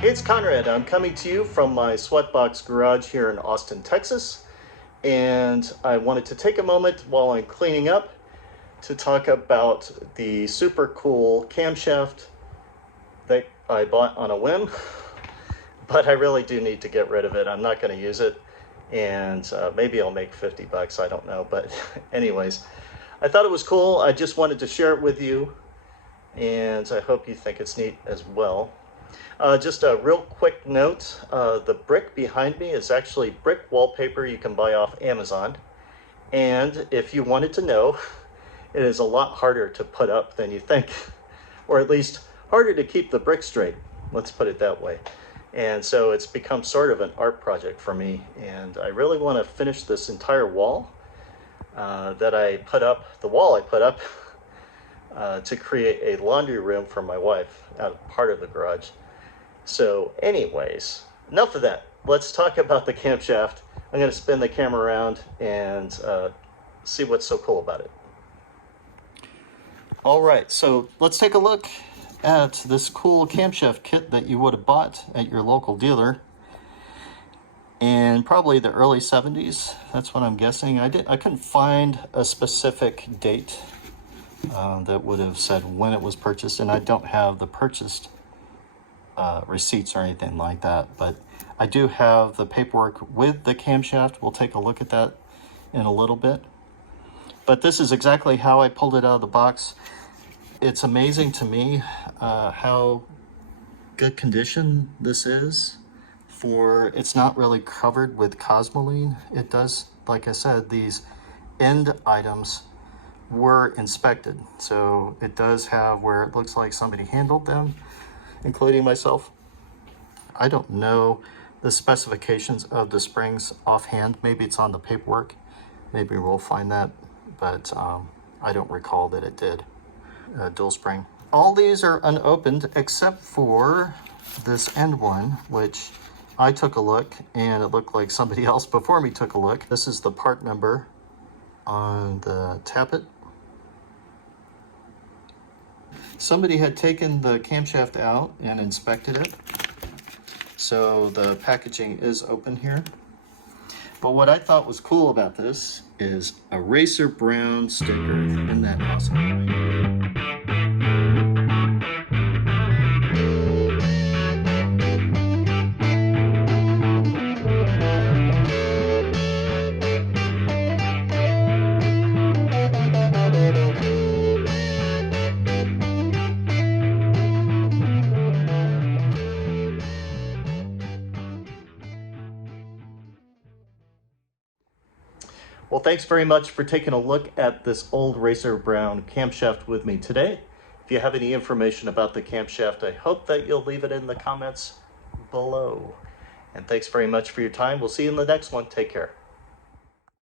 It's Conrad. I'm coming to you from my Sweatbox garage here in Austin, Texas. And I wanted to take a moment while I'm cleaning up to talk about the super cool camshaft that I bought on a whim. But I really do need to get rid of it. I'm not going to use it. And maybe I'll make 50 bucks. I don't know. But anyways, I thought it was cool. I just wanted to share it with you. And I hope you think it's neat as well. Just a real quick note, the brick behind me is actually brick wallpaper you can buy off Amazon. And if you wanted to know, it is a lot harder to put up than you think, or at least harder to keep the brick straight, let's put it that way. And so it's become sort of an art project for me, and I really want to finish this entire wall that I put up, the wall I put up to create a laundry room for my wife out part of the garage. So anyways, enough of that. Let's talk about the camshaft. I'm going to spin the camera around and see what's so cool about it. All right, so let's take a look at this cool camshaft kit that you would have bought at your local dealer in probably the early 70s. That's what I'm guessing. I couldn't find a specific date that would have said when it was purchased, and I don't have the purchased receipts or anything like that, but I do have the paperwork with the camshaft. We'll take a look at that in a little bit. But this is exactly how I pulled it out of the box. It's amazing to me how good condition this is. It's not really covered with Cosmoline. It does, like I said, these end items were inspected, so it does have where it looks like somebody handled them, including myself. I don't know the specifications of the springs offhand. Maybe it's on the paperwork. Maybe we'll find that, but I don't recall that it did. Dual spring. All these are unopened except for this end one, which I took a look and it looked like somebody else before me took a look. This is the part number on the tappet. Somebody had taken the camshaft out and inspected it, so the packaging is open here. But what I thought was cool about this is a Racer Brown sticker. Isn't that awesome? Well, thanks very much for taking a look at this old Racer Brown camshaft with me today. If you have any information about the camshaft, I hope that you'll leave it in the comments below. And thanks very much for your time. We'll see you in the next one. Take care.